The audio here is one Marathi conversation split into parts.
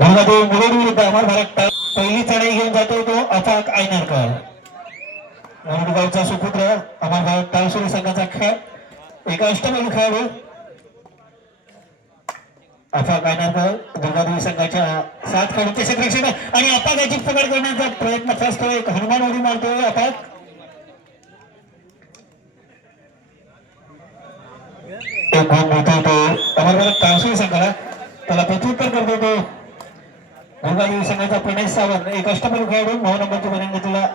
भोगादेवी मुलेडी विरुद्ध अमर भारत पहिली चढाई घेऊन जातो तो अफाक आयनारकर. गावचा सुपुत्र अमर भारत तालसुरी संघाचा खेळ एका अष्टपैलू खेळाडू अफाक आयनारकर भोगादेवी संघाच्या 7 खेळाडूंचे क्षेत्ररक्षण आणि अफाकाची पकड करण्याचा प्रयत्न फर्स्ट एक हनुमान उडी मारतोय अफाक. एक गोल मिळतोय तो अमर भारत तालसुरी संघाला. त्याला प्रत्युत्तर करतो तो भोगादेवी संघाचा प्रणय सावंत एक अष्टपैलू खेळाडू 9 नंबरची बनेंगतीला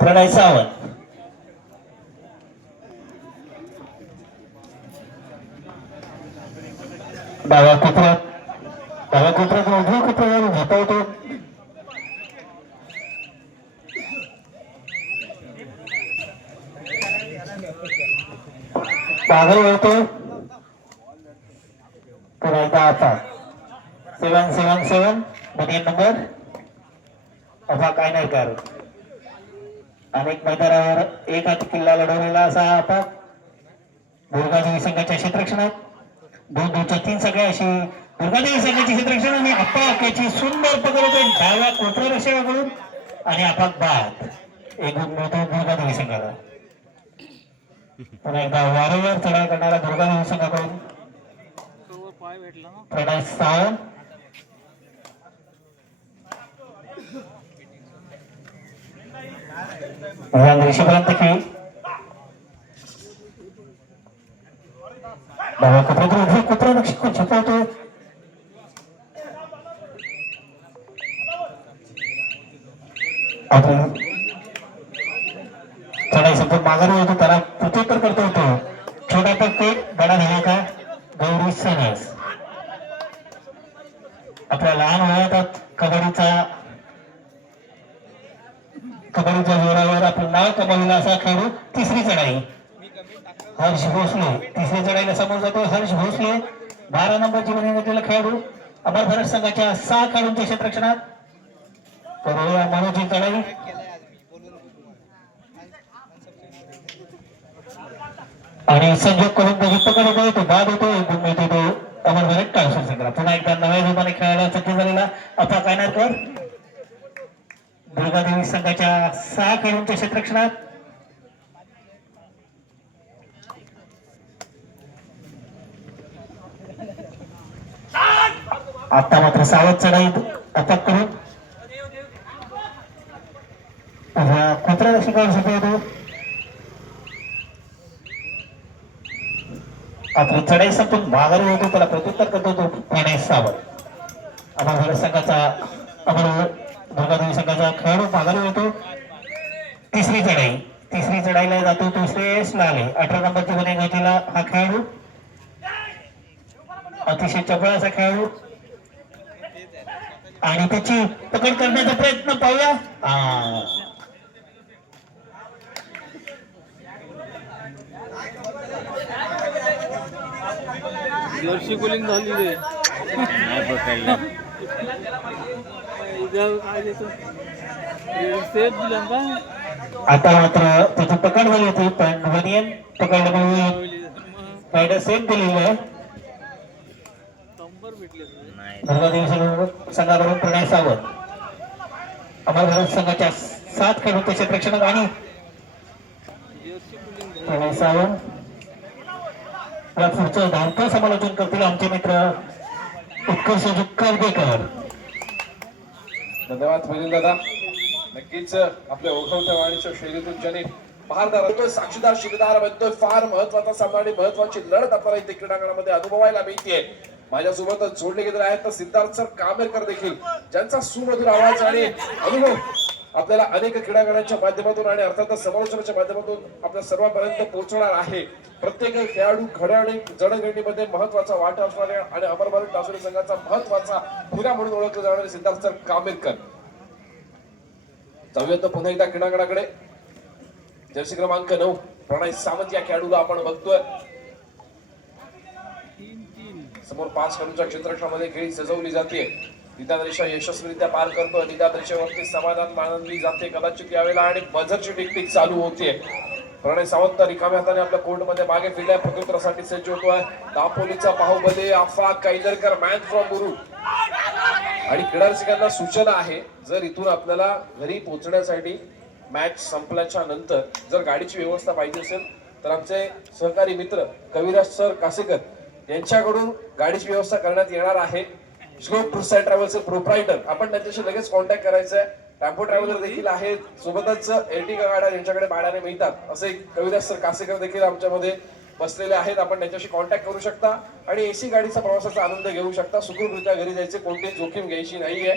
प्रणय सावंत. डाव्या कोपऱ्यात उजव्या कोपऱ्यावर झोपवतो पागल होतो पुन्हा आता 777 बनियन नंबर अफाक आयनारकर. अनेक मैदानावर एक हात किल्ला लढवलेला असा अफाक भोगादेवी संघाच्या क्षेत्ररक्षणात 2-2च्या 3 सगळ्या अशी भोगादेवी संघाची क्षेत्ररक्षण आणि अफाक याची सुंदर पकड होते डाव्या कोपऱ्याकडून आणि अफाक बाद एक गुण मिळतो भोगादेवी संघाला. पुन्हा एकदा वारंवार चढाई करणारा भोगादेवी संघाकडून प्रणय सावंत. रेषेपर्यंत खेळ डाव्या कोपऱ्यातून उजव्या कोपऱ्याला झोपवतो चढाई संपून माघारी होतो त्याला प्रत्युत्तर करतो होतो छोटा पक्के बडा धमाका गौरी सनस. आपल्या लहान वयात कबड्डीच्या जोरावर आपलं नाव कमावलेला असा खेळाडू. तिसरी चढाई हर्ष भोसले तिसऱ्या चढाईला समोर जातो हर्ष भोसले 12 नंबरची बनेंगतीला खेळाडू अमर भारत संघाच्या 6 खेळाडूंच्या क्षेत्ररक्षणात करूया मनोजी चढाई. आणि संजोग करून त्याची पकड होतो तो बाद होतो गुण मिळतो तो अमर भारत तालसुरी संघाला. पुन्हा एकदा नव्या जोमाने खेळायला सज्ज झालेला अफाक आयनारकर भोगादेवी संघाच्या 6 खेळाडूंच्या क्षेत्ररक्षणात आता मात्र सावध चढाई अफाक करून कोपऱ्याला शिकायला झोपवतो. आपली चढाई संपून माघारी होतो त्याला प्रत्युत्तर करतो तो प्रणय सावंत. अमर भारत संघाचा भोगादेवी संघाचा खेळाडू माघारी होतो. तिसरी चढाईला जातो तो श्रेयस लाले 18 नंबरची बनेंगतीला हा खेळाडू अतिशय चपळ असा खेळाडू आणि त्याची पकड करण्याचा प्रयत्न पाहूया. जर्सी कुलिंग झाली रे नाही पकडला सेफ दिला का. आता मात्र त्याची पकड झाली होती पण बनियन पकडल्यामुळे सेफ दिलेली आहे. भोगादेवी संघाकडून प्रणय सावंत अमर भारत संघाच्या 7 खेळाडूंच्या क्षेत्ररक्षणात आणि प्रणय सावंत या पुढचं धावतं समालोचन करतील आमचे मित्र उत्कर्ष करदेकर. धन्यवाद मिलिंद दादा. नक्कीच आपल्या ओळखवत्या वाणीच्या शैलीतून ज्याने भारत साक्षीदार शिकदार बनतोय फार महत्वाचा सामना आणि महत्वाची लढत आपल्याला इथे क्रीडांगणामध्ये अनुभवायला मिळते. माझ्यासोबतच जोडले गेलेले आहेत तर सिद्धार्थ सर कामेरकर देखील ज्यांचा सुमधुर आवाज आणि अनुभव आपल्याला अनेक क्रीडांगणाच्या माध्यमातून आणि अर्थातच समालोचनाच्या माध्यमातून आपल्या सर्वांपर्यंत पोहोचणार आहे. प्रत्येक खेळाडू घड्याळी जडणघडणीमध्ये महत्वाचा वाटा असणारे आणि अमर भारत तालसुरी संघाचा महत्वाचा हिरा म्हणून ओळखले जाणारे सिद्धार्थ सर कामेरकर. जाऊया तर पुन्हा एकदा क्रीडांगणाकडे. जर्सी क्रमांक 9 प्रणय सावंत या खेळाडूला आपण बघतोय. समोर 5 खेळाडूंच्या क्षेत्ररक्षणामध्ये खेळी सजवली जाते. निदान रेषा यशस्वीरित्या पार करतो. निदान रेषेवरती समाधान मानली जाते कदाचित यावेळेला आणि बझरची टिकटिक चालू होते. प्रणय सावंत रिकाम्या हाताने आपल्या कोर्टमध्ये मागे फिरल्या प्रत्युत्तरासाठी सज्ज होतोय दापोलीचा बाहुबली आफाक कैदरकर मॅन फ्रॉम मुरुड. आणि क्रीडा रसिकांना सूचना आहे, जर इथून आपल्याला घरी पोहोचण्यासाठी मॅच संपल्याच्या नंतर जर गाडीची व्यवस्था पाहिजे असेल तर आमचे सहकारी मित्र कविराज सर कासेकर यांच्याकडून गाडीची व्यवस्था करण्यात येणार आहे. श्लोक टूर्स अँड ट्रॅव्हल्सचे प्रोप्रायटर, आपण त्यांच्याशी लगेच कॉन्टॅक्ट करायचा आहे. टेम्पो ट्रॅव्हलर देखील आहेत, सोबतच एर्टिगा गाड्या यांच्याकडे भाड्याने मिळतात असे कविराज सर कासेकर देखील आमच्यामध्ये बसलेले आहेत. आपण त्यांच्याशी कॉन्टॅक्ट करू शकता आणि एसी गाडीचा प्रवासाचा आनंद घेऊ शकता. सुखरूपरित्या घरी जायचे, कोणतीही जोखीम घ्यायची नाहीये.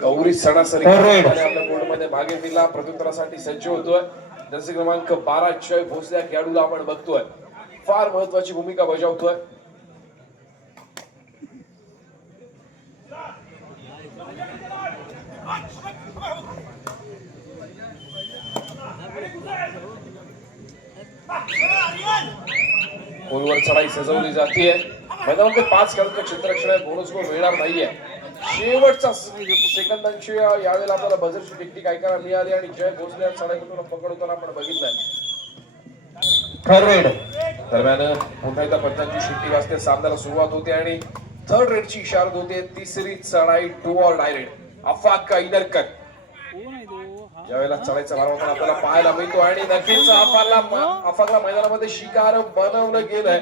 गौरी सणासरी आपल्या कोर्टमध्ये मागे फिरला प्रत्युत्तरासाठी सज्ज होतोय. जर्सी क्रमांक 12 जय भोसले या खेळाडूला आपण बघतोय, फार महत्वाची भूमिका बजावतोय. खोलवर चढाई सजवली जाते. मैदानामध्ये 5 खेळाडूंचं क्षेत्ररक्षण आहे, बोनस गोल मिळणार नाहीये. शेवटचा सेकंदांची यावेळेला आपल्याला बजरची टिकटिक ऐकायला मिळाली आणि जय भोसले चढाईकडून पकडताना आपण बघितलंय. दरम्यान पुन्हा एकदा पंचांची शिट्टी वाजते, सामन्याला सुरुवात होते आणि थर्ड रेडची इशारा होते. तिसरी चढाई टू ऑर डायरेक्ट अफाक कैदरकर. यावेळेला चढाईचा भार होताना आपल्याला पाहायला मिळतो आणि नक्कीच अफाकला मैदानामध्ये शिकार बनवलं गेलंय,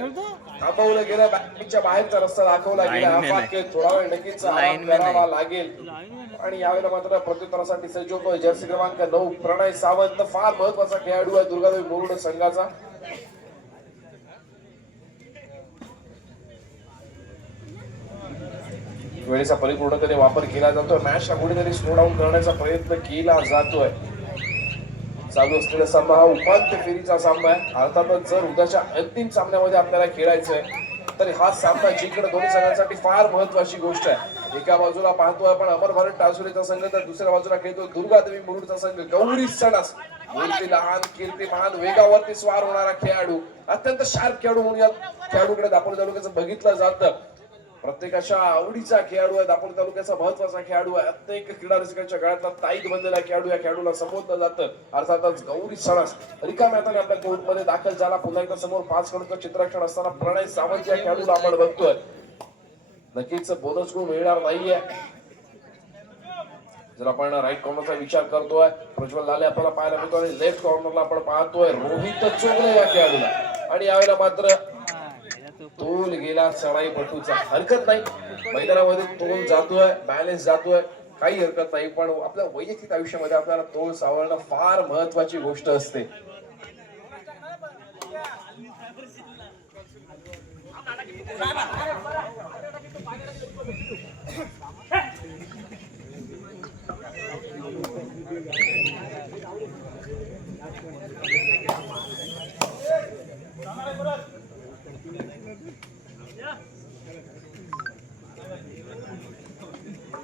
थांबवलं गेलं, बॅटिंगच्या बाहेरचा रस्ता दाखवला गेला. अफाक थोडा वेळ नक्कीच आराम करावा लागेल आणि यावेळेला मात्र प्रत्युत्तरासाठी सज्ज होतोय जर्सी क्रमांक 9 प्रणय सावंत. फार महत्वाचा खेळाडू आहे दुर्गादेवी मुरुड संघाचा. वेळेचा परिपूर्णतेने वापर केला जातोय. मॅचला कुठेतरी स्लो डाऊन करण्याचा प्रयत्न केला जातोय. चालू असलेला सामना हा उपांत्य फेरीचा सामना आहे. अर्थातच जर उद्याच्या अंतिम सामन्यामध्ये आपल्याला खेळायचंय तर हा सामना जिंकणं दोन्ही संघांसाठी फार महत्वाची गोष्ट आहे. एका बाजूला पाहतोय आपण अमर भारत टासुरेचा संघ, तर दुसऱ्या बाजूला खेळतोय दुर्गादेवी मुरुडचा संघ. गौरी सणास मूर्ती लहान कीर्ती महान, वेगावरती स्वार होणारा खेळाडू, अत्यंत शार्प खेळाडू म्हणून या खेळाडूकडे दापोली तालुक्याचं बघितलं जातं. प्रत्येकाच्या आवडीचा खेळाडू आहे, दापोली तालुक्याचा महत्वाचा खेळाडू आहे, अनेक क्रीडा रसिकांच्या गळ्यातला ताईत बनलेला खेळाडू या खेळाडूला संबोधलं जातं. अर्थातच गौरी सणास रिकाम्या हाताने आपल्या कोर्टमध्ये दाखल झाला. पुन्हा एकदा समोर 5 खेळाडूंचं चित्ररक्षण असताना प्रणय सावंत या खेळाडूला आपण बघतोय. नक्कीच बोनस गुण मिळणार नाहीये. जर आपण राईट कॉर्नरचा विचार करतोय, प्रज्वल लाले आपल्याला पाहायला मिळतो आणि लेफ्ट कॉर्नरला आपण पाहतोय रोहित चोगले या खेळाडूला. आणि यावेळेला मात्र तोल गेला चढाई पटूचा. हरकत नाही, मैदानामध्ये तोल जातोय, बॅलन्स जातोय, काही हरकत नाही. पण आपल्या वैयक्तिक आयुष्यामध्ये आपल्याला तोल सावरणं फार महत्वाची गोष्ट असते.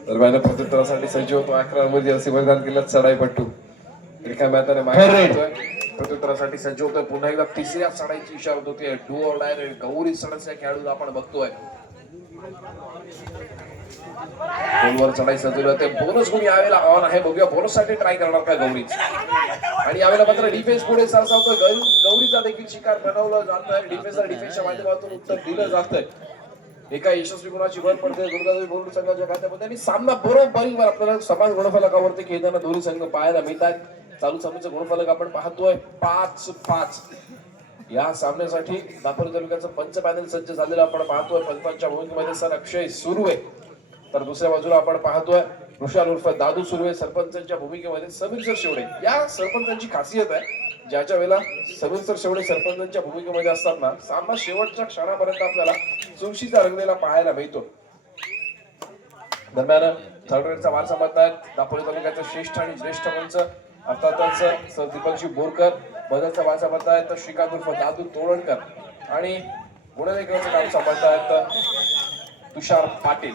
दरम्यान प्रत्युत्तरासाठी सज्ज होतो 11 मध्ये असे बलिदान केलं चढाईपट्टू. रिकाम्या हाताने मागे प्रत्युत्तरासाठी सज्ज होतोय. पुन्हा एकदा तिसऱ्या चढाईची इशारा होते. Do or direct Gauri Sanas या खेळाडूला आपण बघतोय. गोलवर चढाई सजवली होते. बोनस गुण यावेळेला ऑन आहे, बघूया बोनस साठी ट्राय करणार का गौरी. आणि यावेळेला मात्र डिफेन्स पुढे सरसावतोय. गौरीचा देखील शिकार बनवलं जातोय. डिफेन्सला डिफेन्सच्या माध्यमातून उत्तर दिलं जातंय. एका यशस्वी गुणाची भर पडते दुर्गादेवी मुरुड संघाच्या खात्यामध्ये आणि सामना बरोबरीवर आपल्याला समान गुणफलकावरती खेळताना दोन्ही संघ पाहायला मिळतात. चालू सामन्याचं गुणफलक आपण पाहतोय 5-5. या सामन्यासाठी दापोली तालुक्याचं पंच पॅनल सज्ज झालेलं आपण पाहतोय. पंचांच्या भूमिकेमध्ये सर अक्षय सुर्वे, तर दुसऱ्या बाजूला आपण पाहतोय ऋषाल उर्फ दादू सुर्वे. सरपंचांच्या भूमिकेमध्ये समीर सर शेवडे. या सरपंचांची खासियत आहे, ज्याच्या वेळेला समीर सर शेवडे सरपंचांच्या भूमिकेमध्ये असताना सामना शेवटच्या क्षणापर्यंत आपल्याला चुरशीचा रंगलेला पाहायला मिळतो. दरम्यान थर्ड रेडचा वारसा म्हणतात दापोली तालुक्याचं श्रेष्ठ आणि ज्येष्ठ मंच अर्थातच सर दीपकजी बोरकर. बदलचा वारसा म्हणतायत श्रीकांत उर्फ दादू तोळणकर आणि गुणलेखनाचं काम सांभाळतायत तुषार पाटील.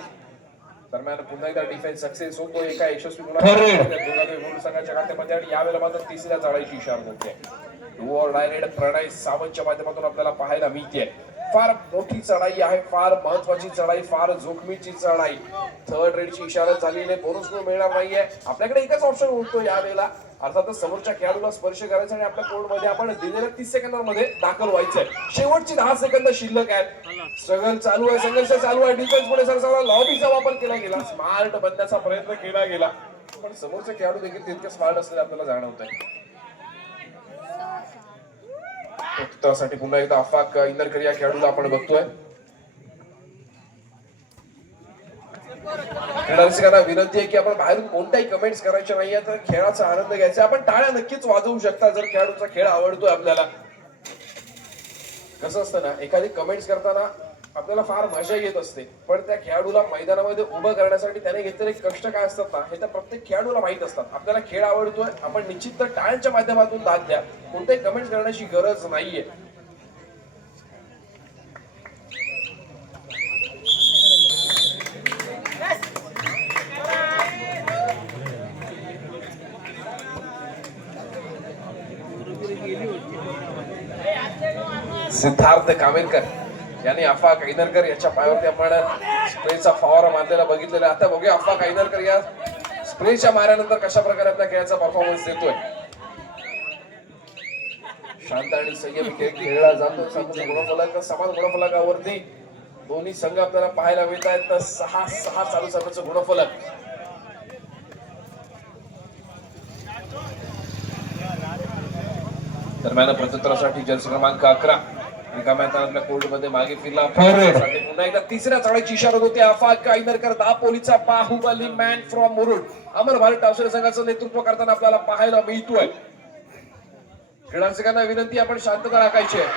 दरम्यान पुन्हा एकदा डिफेन्स सक्सेस होतो एका यशस्वी मुरुड संघाच्या खात्यामध्ये आणि यावेळेला मात्र तिसऱ्या चढाईची इशारा होते. डू ऑर डायरेक्ट प्रणय सावंतच्या माध्यमातून आपल्याला पाहायला मिळते. फार मोठी चढाई आहे, फार महत्वाची चढाई, फार जोखमीची चढाई. थर्ड रेडची इशारत झालेली आहे, बोनस गुण मिळणार नाहीये. आपल्याकडे एकच ऑप्शन उरतो यावेळेला, अर्थातच समोरच्या खेळाडूला स्पर्श करायचा आणि आपल्या कोर्टमध्ये आपण दिलेल्या 30 सेकंदांमध्ये दाखल व्हायचंय. शेवटची 10 सेकंद शिल्लक आहेत. स्ट्रगल चालू आहे, संघर्ष चालू आहे. डिफेन्स पुढे सरसावला, लॉबीचा वापर केला गेला, स्मार्ट बनण्याचा प्रयत्न केला गेला, पण समोरचे खेळाडू देखील तितके स्मार्ट असलेले आपल्याला जाणवत आहे. त्यासाठी पुन्हा एकदा अफाक इंदरकर या खेळाडूला आपण बघतोय. रसिकांना विनंती आहे की आपण बाहेरून कोणत्याही कमेंट्स करायच्या नाहीये, तर खेळाचा आनंद घ्यायचा. आपण टाळ्या नक्कीच वाजवू शकता जर खेळाडूचा खेळ आवडतोय आपल्याला. कसं असतं ना, एखादी कमेंट्स करताना आपल्याला फार मजा येत असते, पण त्या खेळाडूला मैदानामध्ये उभं करण्यासाठी त्याने घेतलेले कष्ट काय असतात ना, हे त्या प्रत्येक खेळाडूला माहित असतात. आपल्याला खेळ आवडतोय, आपण निश्चित तर टाळ्यांच्या माध्यमातून दाद द्या, कोणत्याही कमेंट्स करण्याची गरज नाहीये. सिद्धार्थ कामेरकर यांनी अफाक ऐनरकर याच्या पायावरती आपण स्प्रेचा फवारा मारलेला बघितलेला. आता बघूया अफाक ऐनरकर या स्प्रेच्या माऱ्यानंतर कशा प्रकारे आपल्या खेळाचा परफॉर्मन्स देतोय. शांत आणि संयमी खेळ खेळला जातो. गुणफलक समान गुणफलकावरती दोन्ही संघ आपल्याला पाहायला मिळत आहेत. 6-6 चालू सामन्याचं गुणफलक. दरम्यान प्रत्युत्तरासाठी जर्सी क्रमांक 11 रिकाम्या तालातल्या कोर्टमध्ये मागे फिरला. पुन्हा एकदा तिसऱ्या चढाईची इशारा होते. अफाक ऐनरकर दापोलीचा बाहुबली मॅन फ्रॉम मुरुड अमर भारत टावसरे संघाचं नेतृत्व करताना आपल्याला पाहायला मिळतोय. क्रीडारसिकांना विनंती, आपण शांतता राखायची आहे.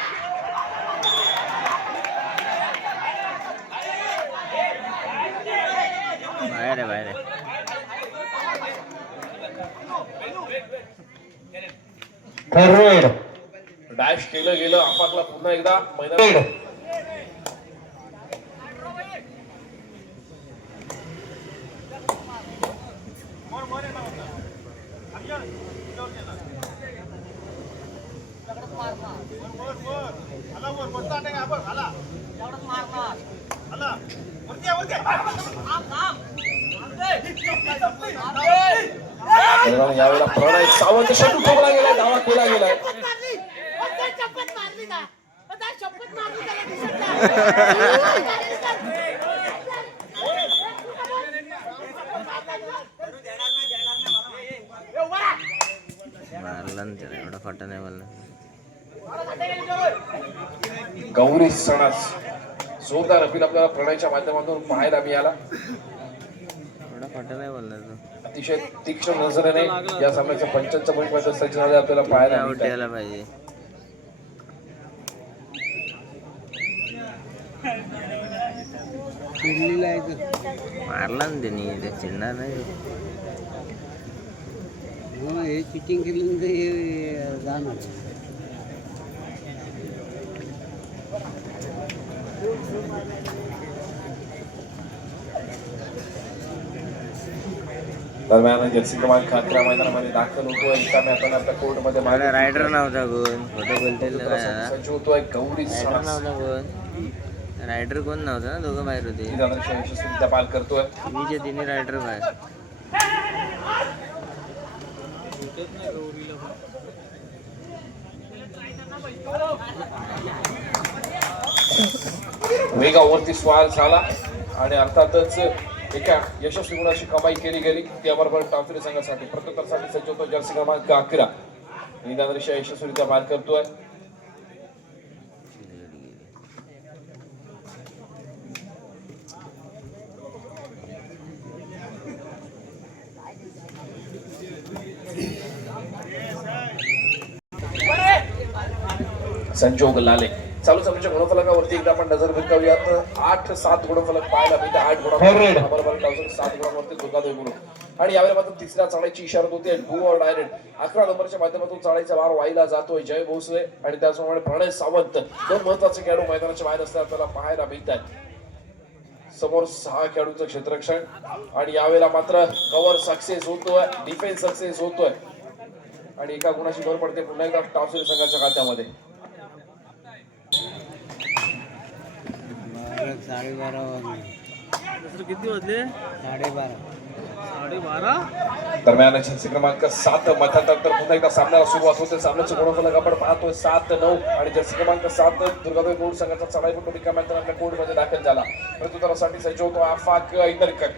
बाहेर डॅश केलं गेलं. अफाकला पुन्हा एकदा मैदानात यावेळेला प्रणय सावंत षटू ठोकला गेलाय, धावा केला गेलाय. एवढा फटा नाही बोलला. गौरी सणस जोरदार अपील आपल्याला प्रणयच्या माध्यमातून पाहायला मिळाला. एवढा फटा नाही बोलला तो. अतिशय तीक्ष्ण नजरेने या सामन्याच्या 55 पॉईंटमध्ये सज्ज झाले आपल्याला पाहायला आउट मिळत आहे. यायला पाहिजे. मारला ना त्यांनी, चिडणार नाही. हे चिटिंग केलं हे जाणार. दरम्यान जर्सी क्रमांक 11 मैदानामध्ये दाखल होतोय. रिकाम्या हाताने आपल्या कोर्टमध्ये मला रायडर नव्हता कोण, खोटं बोलतील सज्ज होतोय. गौरी रायडर सणस नव्हता कोण, रायडर कोण नव्हता ना, दोघं बाहेर होते. यशस्वीरित्या पार करतोय. टीव्हीचे तिन्ही रायडर बाहेर. वेगावरती स्वार झाला आणि अर्थातच एका यशस्वी गुणाची कमाई केली गेली. ती अमरभट टावसरे संघासाठी. प्रत्युत्तरासाठी सज्ज होतो जर्सी क्रमांक 11. निदानरिषा यशस्वीरित्या पार करतोय. संजोग लाले चालू सामन्याच्या गुणफलकावरती एकदा आपण नजर भिरकावूयात. 8-7 गुणफलक पाहायला मिळते. 8 गुणांवरती 7 गुणांवरती दुर्गादेवी गुरु. आणि यावेळी मात्र तिसऱ्या चढाईची इशारा होती. डू ऑर डायरेक्ट 11 नंबरच्या माध्यमातून चढाईचा भार वाहिला जातोय. जय भोसले आणि त्याचप्रमाणे प्रणय सावंत दोन महत्वाचे खेळाडू मैदानाच्या बाहेर असताना आपल्याला पाहायला मिळतात. समोर 6 खेळाडूंचं क्षेत्ररक्षण आणि यावेळेला मात्र कव्हर सक्सेस होतोय, डिफेन्स सक्सेस होतोय आणि एका गुणाची भर पडते पुन्हा एकदा टावसरे संघाच्या खात्यामध्ये. 12:30 वाजले. दुसरं किती वाजले? 12:30. 12:30. दरम्यान जर्सी क्रमांक 7 मध्यांतर पुन्हा एकदा सामन्याला सुरुवात होते. सामन्याचे गुणफलक आपण पाहतोय 7-9 आणि जर्सी क्रमांक 7 दुर्गादेवी बोर्ड संघाचा चढाईपटू रिकाम्यानंतर आपल्या कोर्टमध्ये दाखल झाला. प्रत्युत्तरासाठी सज्ज होतो आफाक ऐदरकर.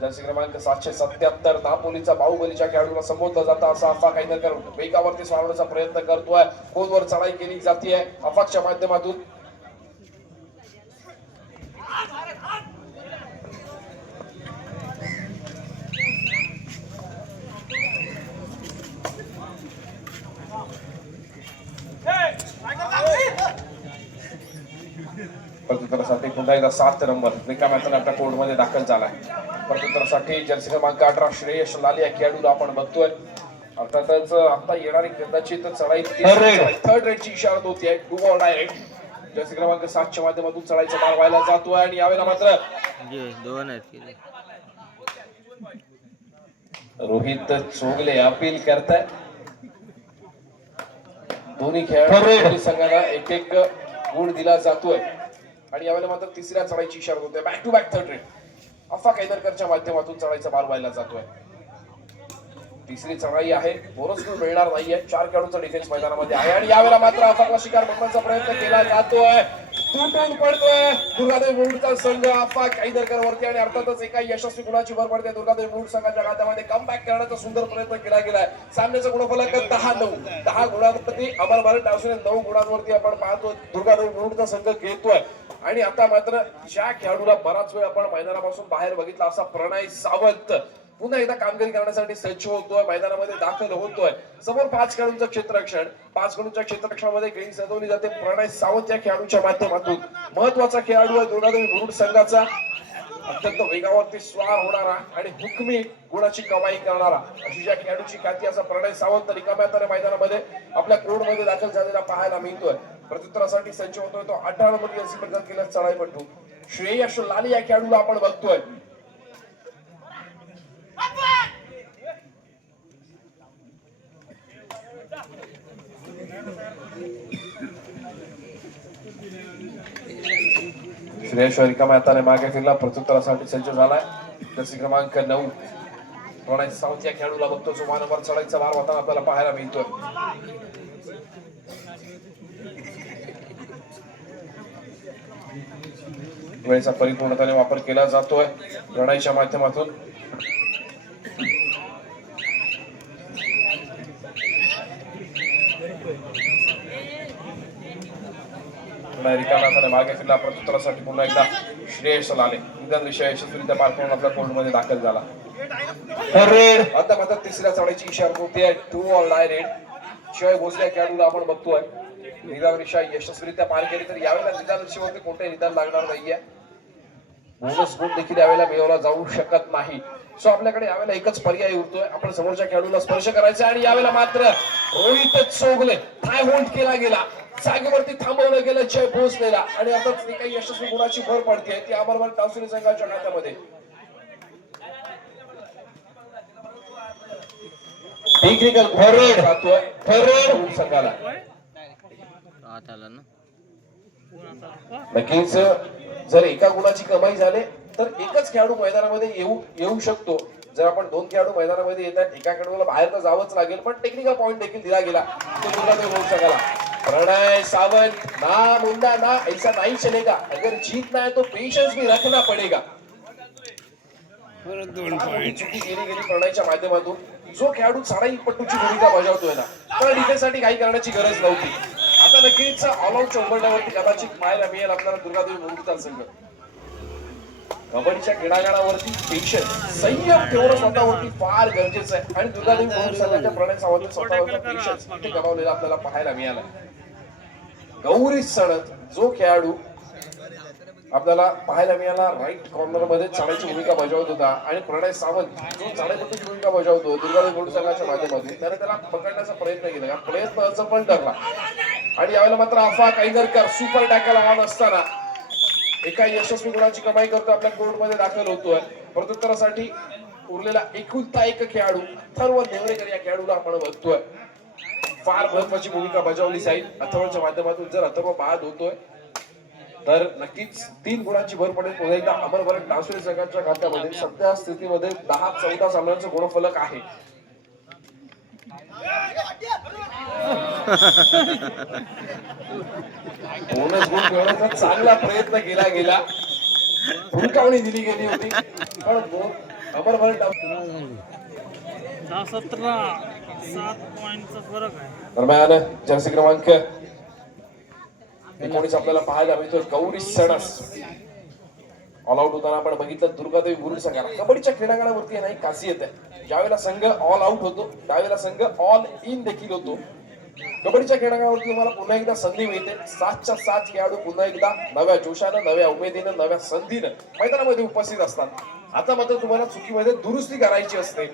जर्सी क्रमांक 777 दापोलीचा बाहुबलीच्या खेळाडूला संबोधलं जातं असं आफाक ऐदरकर वेगावरती स्वारण्याचा प्रयत्न करतोय. खोलवर चढाई केली जाते आफाकच्या माध्यमातून. प्रत्युत्तरासाठी पुन्हा एकदा 7 नंबर रिकाम्यातून आपल्या कोर्टमध्ये दाखल झालाय. प्रत्युत्तरासाठी जर्सी क्रमांक 18 श्रेयश लाले या खेळाडूला आपण बघतोय. अर्थातच आता येणारी कदाचित चढाई थर्ड रेडची इशारा होती आहे. 2 बॉल डायरेक्ट. जर्सी क्रमांक 7 च्या माध्यमातून चढाईचा मार व्हायला जातोय आणि यावेळेला मात्र दोन आहेत. रोहित चोगले अपील करताय. दोन्ही खेळाडू संघाला एक एक गुण दिला जातोय आणि यावेळेला मात्र तिसऱ्या चढाईची इशारा होते. Back to back third raid Afaq ऐदरकरच्या माध्यमातून चढाईचा मार व्हायला जातोय. तिसरी चढाई आहे. बोनस गुण मिळणार नाहीये. 4 खेळाडूंचा डिफेन्स मैदानामध्ये आहे आणि यावेळेला मात्र आफाकला शिकार बनवण्याचा प्रयत्न केला जातोय. तुटून पडतोय दुर्गादेवी बोर्डचा संघ आफाक ऐदरकर वरती आणि अर्थातच एका यशस्वी गुणाची भर पडते. दुर्गादेवी बोर्ड संघाच्या खात्यामध्ये कमबॅक करण्याचा सुंदर प्रयत्न केला गेलाय. सामन्याचा गुणफलक 10-9. 10 गुणांवरती अमर भारत टावसने 9 गुणांवरती आपण पाहतो दुर्गादेवी बोर्डचा संघ घेतोय. आणि आता मात्र ज्या खेळाडूला बराच वेळ आपण मैदानापासून बाहेर बघितला असा प्रणय सावंत पुन्हा एकदा कामगिरी करण्यासाठी सज्ज होतोय. मैदानामध्ये दाखल होतोय. समोर 5 खेळाडूंचं क्षेत्ररक्षण. 5 खेळाडूंच्या क्षेत्ररक्षणामध्ये खेळी सजवली जाते. प्रणय सावंत या खेळाडूच्या माध्यमातून महत्वाचा खेळाडू आहे दुर्गादेवी बोर्ड संघाचा. अत्यंत वेगावरती स्वार होणारा आणि हुकमी गुणाची कमाई करणारा अशी ज्या खेळाडूची ख्याती असा प्रणय सावंत रिकाम्या मैदानामध्ये आपल्या कोर्टमध्ये दाखल झालेला पाहायला मिळतोय. प्रत्युत्तरासाठी सज्ज होतोय तो 18 नंबर जर्सी बदल केला चढाईपटू श्रेयश लाले या खेळाडूला आपण बघतोय. श्रेयश रिकाम्या हाताने मागे फिरला. प्रत्युत्तरासाठी सज्ज झालाय. जर्सी क्रमांक 9 प्रणय सावंत या खेळाडूला बघतो. 16 नंबर चढाईचा मार होताना आपल्याला पाहायला मिळतोय. वेळेचा परिपूर्णपणे वापर केला जातोय प्रणयच्या माध्यमातून. मागे फिरला. प्रत्युत्तरासाठी पुन्हा एकदा श्रेयश लाले निदान विषय यशस्वीरित्या पार करून आपल्या कोर्टमध्ये दाखल झाला. आता मात्र तिसऱ्या चढाईची इशारा होते. 2 बॉल डायरेक्ट. शिवाय भोसले खेळाडूला आपण बघतोय. निदान विषय यशस्वीरित्या पार केली तर यावेळेला निदान विषयावरती कोणतेही निदान लागणार नाहीये. बोनस गुण देखील यावेळेला मिळवला जाऊ शकत नाही. सो आपल्याकडे यावेळेला एकच पर्याय उरतोय. आपण समोरच्या खेळाडूला स्पर्श करायचा आणि यावेळेला मात्र रोहित चोगले थाय होल्ड केला गेला. जागेवरती थांबवलं गेलं जय भोसलेला आणि अर्थात काही यशस्वी गुणाची भर पडते ती अमरवाल टावसने संघाच्या खात्यामध्ये. टेक्निकल फॉरवर्ड जातोय फॉरवर्ड संघाला. नक्कीच जर एका गुणाची कमाई झाली तर एकच खेळाडू मैदानामध्ये येऊ शकतो. जर आपण 2 खेळाडू मैदानामध्ये येतात एका खेळाडूला बाहेर तर जावंच लागेल पण टेक्निकल पॉइंट देखील दिला गेला तो दुर्गादेवी बोर्ड संघाला. प्रणय सावंत ना मुंडा ना ऐसा नहीं चलेगा. अगर जीतना है तो पेशेंस भी रखना पड़ेगा. चुकी केली गेली प्रणयच्या माध्यमातून. जो खेळाडू चढाईपटूची भूमिका बजावतोय ना तर डिफेन्ससाठी काही करण्याची गरज नव्हती. आता नक्कीच ऑल आउटच्या उंबरठ्यावरती कदाचित पाहायला मिळेल आपल्याला दुर्गादेवी बोर्डचा संघ. कबड्डीच्या क्रीडांगणावरती पेशन्स संयम ठेवणं स्वतःवरती फार गरजेचं आहे आणि दुर्गादेवी बोर्ड संघाच्या प्रणय सावंत स्वतःवरचा पेशन्स इथे गमावलेला आपल्याला पाहायला मिळाला. गौरी सणत जो खेळाडू आपल्याला पाहायला मिळाला राईट कॉर्नर मध्ये चढाईची भूमिका बजावत होता आणि प्रणय सावंत जो चढाईपटूची भूमिका बजावतो दुर्गादेवी बोर्ड संघाच्या माध्यमातून त्याने त्याला पकडण्याचा प्रयत्न केला. प्रयत्न असफल ठरला आणि यावेळेला मात्र आफाक ऐदरकर सुपर टॅकल ऑन असताना एका यशस्वी गुणाची कमाई करतो आपल्या कोर्टमध्ये दाखल होतोय. प्रत्युत्तरासाठी उरलेला एकुलता एक खेळाडू अथर्व नेवरेकर या खेळाडूला आपण बघतोय. फार महत्वाची भूमिका बजावली जाईल अथर्वच्या माध्यमातून. जर अथर्व बाद होतोय तर नक्कीच 3 गुणांची भर पडेल पुन्हा एकदा अमरभरत डावसरे संघाच्या खात्यामध्ये. सध्या स्थितीमध्ये 10-14 सामन्यांचं गुणफलक आहे. बोनस गुण मिळवण्याचा चांगला प्रयत्न केला गेला, हुलकावणी दिली गेली होती, पण अमरभरत 17 पॉईंटचा फरक आहे. दरम्यान जर्सी क्रमांक 19 आपल्याला पाहायला मिळतोय गौरी सणस. ऑल आउट होताना आपण बघितलं दुर्गादेवी मुरुड संघाला. कबड्डीच्या क्रीडांगणावरती नाही खासियत आहे, ज्यावेळेला संघ ऑल आउट होतो त्यावेळेला संघ ऑल इन देखील होतो. कबड्डीच्या क्रीडांगणावरती तुम्हाला पुन्हा एकदा संधी मिळते. 7च्या 7 खेळाडू पुन्हा एकदा नव्या जोशानं, नव्या उमेदीनं, नव्या संधीनं मैदानामध्ये उपस्थित असतात. आता मात्र तुम्हाला चुकीमध्ये दुरुस्ती करायची असते,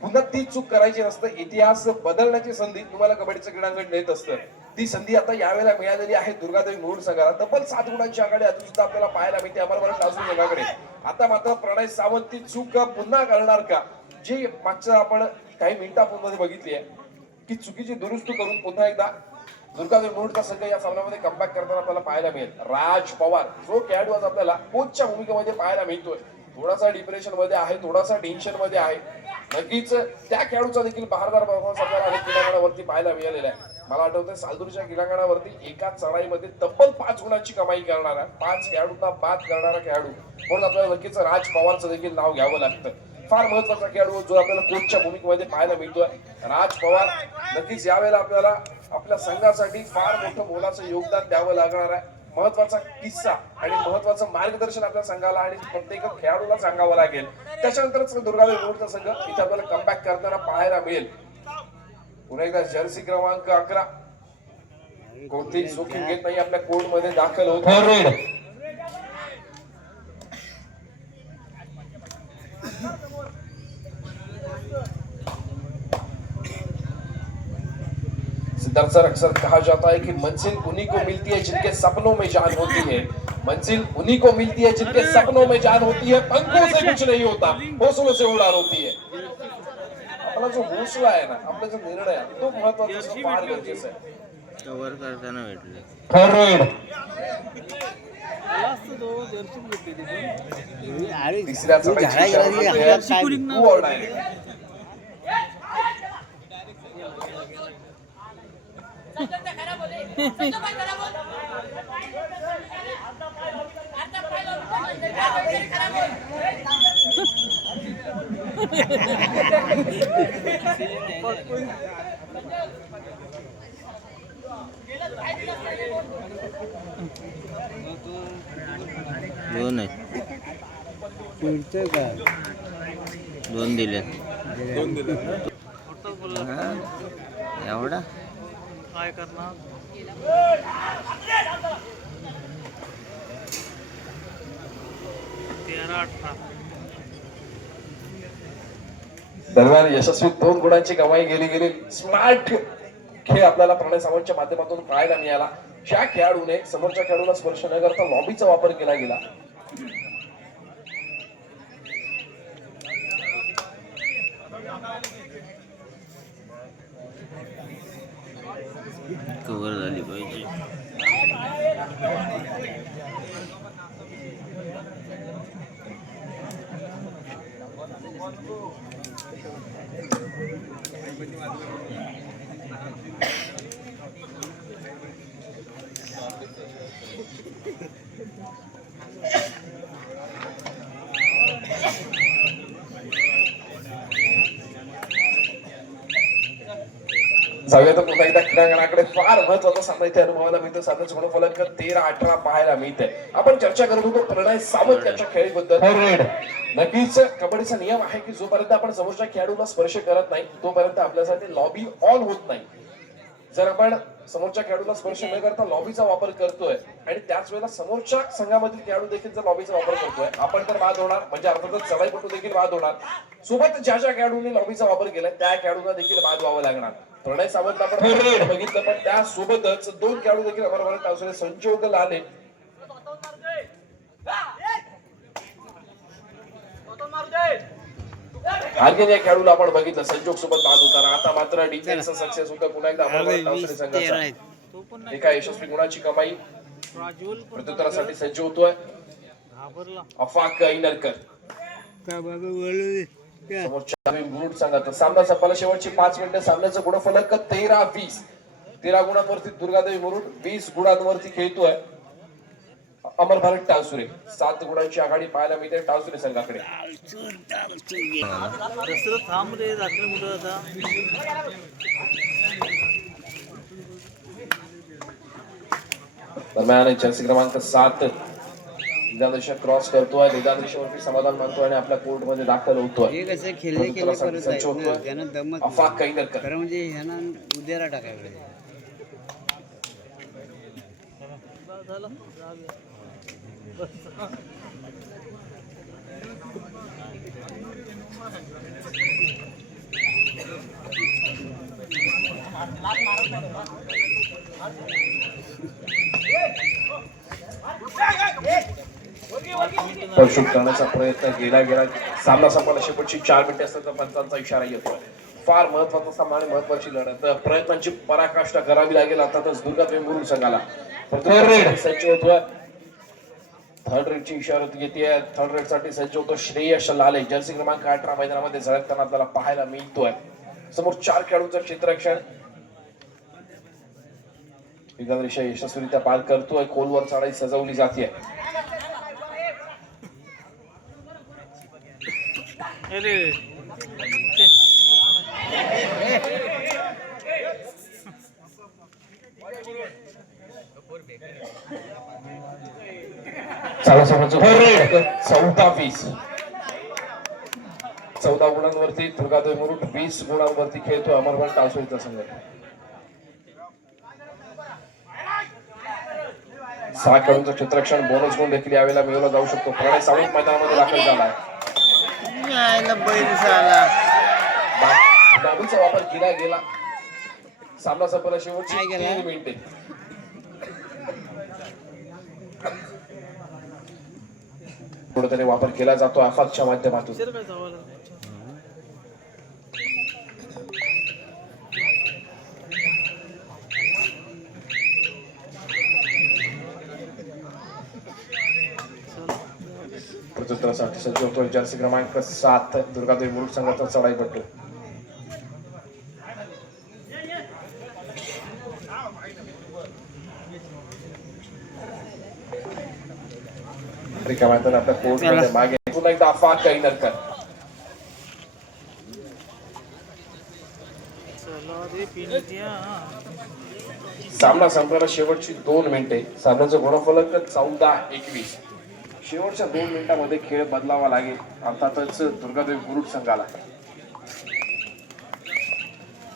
पुन्हा ती चूक करायची नसते. इतिहास बदलण्याची संधी तुम्हाला कबड्डीचं क्रीडांगण देत असतं. ती संधी आता यावेळेला मिळालेली आहे दुर्गादेवी मुरुड संघाला. तब्बल 7 गुणांची आघाडी अजून सुद्धा आपल्याला पाहायला मिळते अमरभरत डावसरे संघाकडे. आता मात्र प्रणय सावंत ती चूक पुन्हा करणार का, जी मागच्या आपण काही मिनिटांमध्ये बघितली आहे की चुकीची दुरुस्ती करून पुन्हा एकदा दुर्गादेवी मुरुडचा संघ या सामन्यामध्ये कमबॅक करताना आपल्याला पाहायला मिळेल. राज पवार जो खेळाडू आज आपल्याला कोचच्या भूमिकेमध्ये पाहायला मिळतोय, थोडासा डिप्रेशन मध्ये आहे, थोडासा टेन्शन मध्ये आहे. नक्कीच त्या खेळाडूचा देखील बहारदार परफॉर्मन्स आपल्याला अनेक क्रीडांगणावरती पाहायला मिळालेला आहे. मला आठवतंय सालदूरच्या क्रीडांगणावरती एका चढाईमध्ये तब्बल 5 गुणांची कमाई करणारा, 5 खेळाडूंना बाद करणारा खेळाडू म्हणून आपल्याला नक्कीच राज पवारचं देखील नाव घ्यावं लागतं. फार महत्वाचा खेळाडू जो आपल्याला कोचच्या भूमिकेमध्ये पाहायला मिळतोय राज पवार. नक्कीच यावेळेला आपल्याला आपल्या संघासाठी फार मोठं मोलाचं योगदान द्यावं लागणार आहे. महत्वाचा किस्सा आणि महत्वाचं मार्गदर्शन आपल्या संघाला आणि प्रत्येक खेळाडूला सांगावं लागेल. त्याच्यानंतरच दुर्गादेवी मुरुडचा संघ इथे आपल्याला कमबॅक करताना पाहायला मिळेल. पुन्हा एकदा जर्सी क्रमांक 11 कोणतीही जोखीम घेत नाही, आपल्या कोर्ट मध्ये दाखल होत. सिद्धार्थ सर अक्सर कहा जाता है कि मंजिल उन्हीं को मिलती है जिनके सपनों में जान होती है. मंजिल उन्हीं को मिलती है जिनके सपनों में जान होती है. पंखों से कुछ नहीं होता, हौसलों से उड़ान होती है. आपला जो हौसला आहे ना, आपला जो निर्णय आहे तो महत्वाचा असतो, फार गरजेचा आहे. कव्हर करताना भेटले तिसऱ्या चढाईची ओरड आहे. दोन आहे, पुढचं का 2 दिले. एवढा काय करणार. दरम्यान यशस्वी 2 गुणांची कमाई गेली. स्मार्ट खेळ आपल्याला प्रणय सावंतच्या माध्यमातून पाहायला मिळाला. ज्या खेळाडूने समोरच्या खेळाडूला स्पर्श न करता लॉबीचा वापर केला गेला. कव्हर झाली पाहिजे. जाऊया तर पुन्हा एकदा क्रीडांगणाकडे. फार महत्वाचा सामना इथे अनुभवायला मिळतो. सामन्याचं गुणफलक 13-18 पाहायला मिळतंय. आपण चर्चा करत होतो प्रणय सावंत यांच्या खेळीबद्दल. नक्कीच कबड्डीचा नियम आहे की जोपर्यंत आपण समोरच्या खेळाडूला स्पर्श करत नाही तोपर्यंत आपल्यासाठी लॉबी ऑन होत नाही. जर आपण समोरच्या खेळाडूला स्पर्श न करता लॉबीचा वापर करतोय आणि त्याच वेळेला समोरच्या संघामधील खेळाडू देखील जर लॉबीचा वापर करतोय, आपण तर बाद होणार, म्हणजे अर्थातच चढाईपटू देखील बाद होणार. सोबत ज्या खेळाडूंनी लॉबीचा वापर केलाय त्या खेळाडूंना देखील बाद व्हावं लागणार. प्रणय सावंत आपण बघितलं, पण त्यासोबतच 2 खेळाडू देखील अमरभरत डावसरे संजोग लाले आणखीन या खेळाडूला आपण बघितलं संजोग सोबत बाद होताना. आता मात्र डिफेन्सचा सक्सेस होता पुन्हा एकदा अमरभरत डावसरे संघाचा. एका यशस्वी गुणाची कमाई राजूल पण प्रत्युत्तरासाठी सज्ज होतोय घाबरला. अफाक इनरकर. काय बाबा बोलू समोरच्या गुरुड संघाचा सामना संपला. शेवटची 5 मिनिटं. सामन्याचं गुणफलक 13-20. 13 गुणांवरती दुर्गादेवी मुरुड, 20 गुणांवरती खेळतोय अमर भारत टावसुरे. 7 गुणांची आघाडी पाहायला मिळते टावसुरे संघाकडे. दसरथ थांब रे, दाखल कुठं आता. दरम्यान जर्सी क्रमांक 7 निदानरेषा क्रॉस करतोय. निदानरेषेवरती समाधान मानतोय आणि आपल्या कोर्ट मध्ये दाखल होतोय. हे कसं खेळले केले प्रत्युत्तरासाठी परत सज्ज होतोय आहे त्यानं दमत अफाक इनरकर. खरं म्हणजे ह्यानं उद्याला टाकायला झालं जाऊया. परशुट करण्याचा प्रयत्न गेला. सामना संपला. शेवटची 4 मिनिटे असतात. पंचांचा इशारा येतोय. फार महत्वाचा सामना आणि महत्वाची लढत. प्रयत्नांची पराकाष्ठा करावी लागेल अर्थातच दुर्गादेवी मुरुड संघाला. सज्ज होतोय. थर्ड रेडची इशारत येते. थर्ड रेड साठी सज्ज होतो श्रेयश लाले. जर्सी क्रमांक 18 मैदानामध्ये झळकताना आपल्याला पाहायला मिळतोय. समोर 4 खेळाडूंचं क्षेत्ररक्षण. निदानरेषा यशस्वीरित्या पार करतोय. खोलवर चढाई सजवली जाते. अरे चला समोरचं 14-20. 14 गुणांवरती दुर्गादेवी मुरुड, 20 गुणांवरती खेळतोय अमरभाल टावसुरेचा संघ. 6 खेळाडूंचं क्षेत्ररक्षण. बोनस गुण देखील यावेळेला मिळवला जाऊ शकतो. प्रणय सावंत मैदानामध्ये दाखल झाला. बाबूचा वापर केला गेला. सामना संपला. शेवटची 3 मिनिटे. कुठेतरी वापर केला जातो अफाकच्या माध्यमातून. काय सवाल. प्रत्युत्तरासाठी सज्ज होतोय जर्सी क्रमांक 7 दुर्गादेवी मुरुड संघाचा चढाईपट्टू. रिकाम्या मैदानात आपल्या कोर्टमध्ये मागे पुन्हा एकदा अफाक इनरकर. चला रे पिंट्या. सामना संपल्याला शेवटची 2 मिनिटे. सामन्याचं गुणफलक 14-21. शेवटच्या 2 मिनिटांमध्ये खेळ बदलावा लागेल अर्थातच दुर्गादेवी मुरुड संघाला.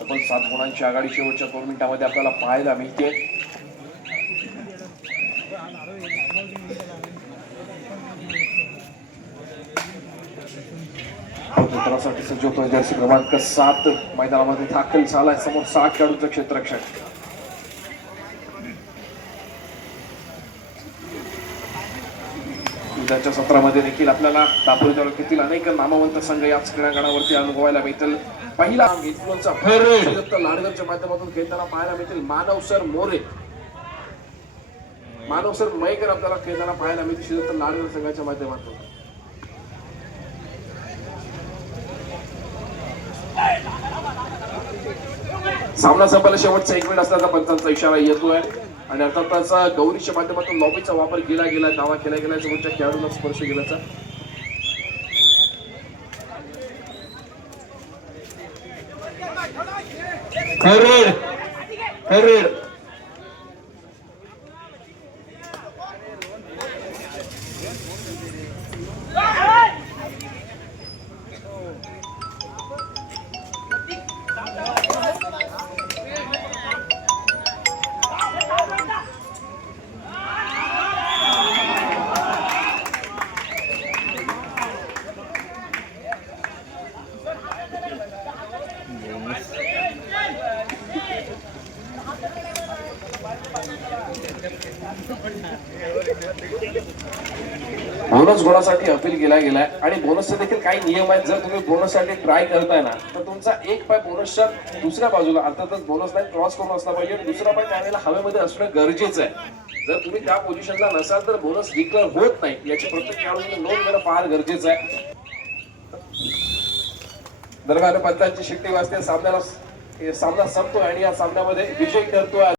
तब्बल 7 गुणांची आघाडी शेवटच्या 2 मिनिटांमध्ये आपल्याला पाहायला मिळते. प्रत्युत्तरासाठी सज्ज होतोय जर्सी क्रमांक 7 मैदानामध्ये दाखल झालाय. समोर 6 खेळाडूंचं क्षेत्ररक्षण. उद्याच्या सत्रामध्ये देखील आपल्याला दापोली तालुक्यातील अनेक नामवंत संघ याच क्रीडांगणावरती अनुभवायला मिळतील. पहिला इन्फ्लुएन्सर लाडगरच्या माध्यमातून खेळताना पाहायला मिळतील मानव सर मोरे. मानव सर मयेकर आपल्याला खेळताना पाहायला मिळतील श्रीदत्त लाडगर संघाच्या माध्यमातून. सामना संपला. शेवटचा 1 मिनिट असल्याचा पंचांचा इशारा येतोय आणि अर्थातच गौरीच्या माध्यमातून लॉबीचा वापर केला गेला. दावा केला गेला समोरच्या खेळाडूंना स्पर्श केल्याचा. बोनस गुणासाठी अपील केला गेलाय आणि बोनसचे देखील काही नियम आहेत. जर तुम्ही बोनससाठी ट्राय करताय ना तर तुमचा एक पाय बोनसच्या दुसऱ्या बाजूला अर्थातच बोनस लाईन क्रॉस करून असला पाहिजे आणि दुसरा पाय त्यावेळेला हवेमध्ये असणं गरजेचं आहे. जर तुम्ही त्या पोझिशनला नसाल तर बोनस डिक्लेअर होत नाही. याची प्रत्येक खेळाडूने नोंद घेणं फार गरजेचं आहे. दरम्यान पंचांची शिट्टी वाजते. सामना संपतोय आणि या सामन्यामध्ये विजयी ठरतोय